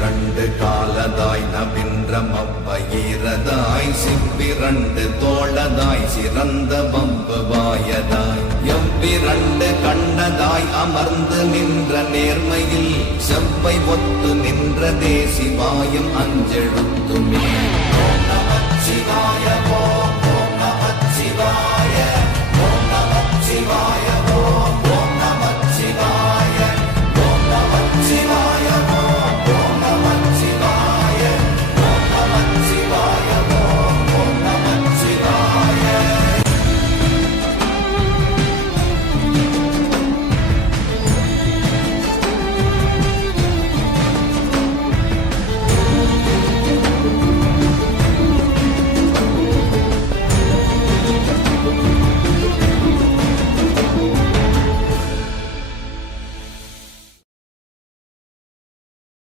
இரண்டு காலதாய் நவின்ற மவ்வயிரதாய் சிவ்விரண்டு தோளதாய் சிறந்த வம்புவாயதாய் எவ்விரண்டு கண்ணதாய் அமர்ந்து நின்ற நேர்மையில் செவ்வை ஒத்து நின்றதே சிவாயம் அஞ்செழுத்துமே. ஓம் நமச்சிவாய ஓம் நமச்சிவாய ஓம் நமச்சிவாய